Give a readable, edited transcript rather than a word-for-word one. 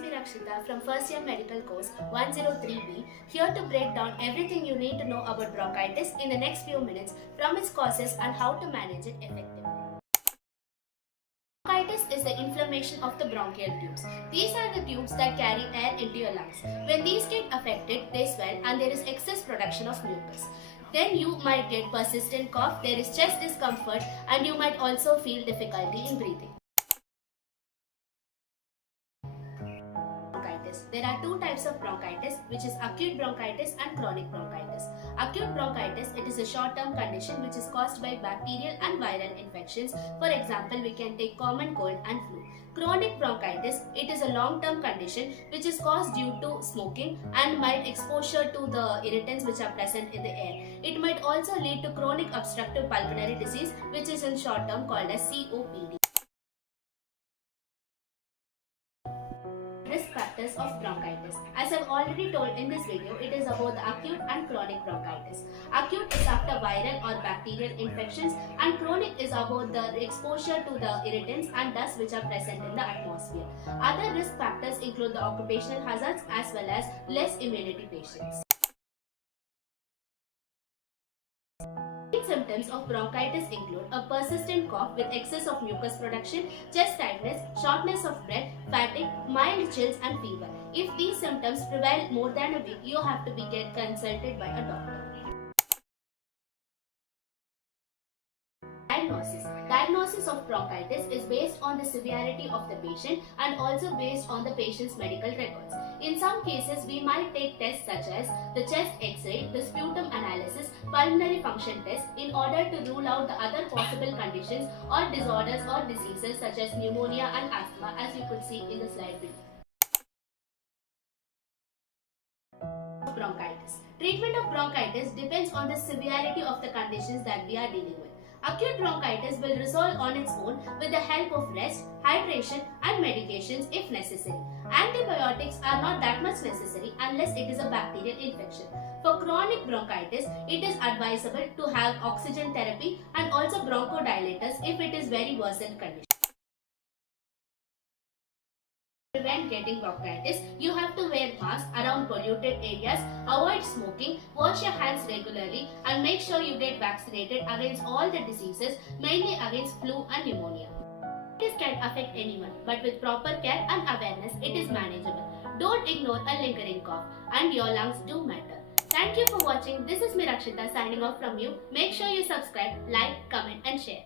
me Rakshita from first year medical course 103B, here to break down everything you need to know about bronchitis in the next few minutes, from its causes and how to manage it effectively. Bronchitis is the inflammation of the bronchial tubes. These are the tubes that carry air into your lungs. When these get affected, they swell and there is excess production of mucus. Then you might get persistent cough, there is chest discomfort, and you might also feel difficulty in breathing. There are two types of bronchitis, which is acute bronchitis and chronic bronchitis. Acute bronchitis, it is a short-term condition which is caused by bacterial and viral infections. For example, we can take common cold and flu. Chronic bronchitis, it is a long-term condition which is caused due to smoking and mild exposure to the irritants which are present in the air. It might also lead to chronic obstructive pulmonary disease, which is in short-term called as COPD. Risk factors of bronchitis. As I've already told in this video, it is about the acute and chronic bronchitis. Acute is after viral or bacterial infections, and chronic is about the exposure to the irritants and dust which are present in the atmosphere. Other risk factors include the occupational hazards as well as less immunity patients. Symptoms of bronchitis include a persistent cough with excess of mucus production, chest tightness, shortness of breath, fatigue, mild chills and fever. If these symptoms prevail more than a week, you have to get consulted by a doctor. Diagnosis of bronchitis is based on the severity of the patient and also based on the patient's medical records. In some cases, we might take tests such as the chest X-ray, the sputum analysis, pulmonary function test in order to rule out the other possible conditions or disorders or diseases such as pneumonia and asthma, as you could see in the slide below. Bronchitis. Treatment of bronchitis depends on the severity of the conditions that we are dealing with. Acute bronchitis will resolve on its own with the help of rest, hydration and medications if necessary. Antibiotics are not that much necessary unless it is a bacterial infection. For chronic bronchitis, it is advisable to have oxygen therapy and also bronchodilators if it is very worsened condition. To prevent getting bronchitis, you have to wear masks around polluted areas, avoid smoking, wash your hands regularly and make sure you get vaccinated against all the diseases, mainly against flu and pneumonia. Bronchitis can affect anyone, but with proper care and awareness, it is manageable. Don't ignore a lingering cough, and your lungs do matter. Thank you for watching. This is me Rakshita signing off from you. Make sure you subscribe, like, comment and share.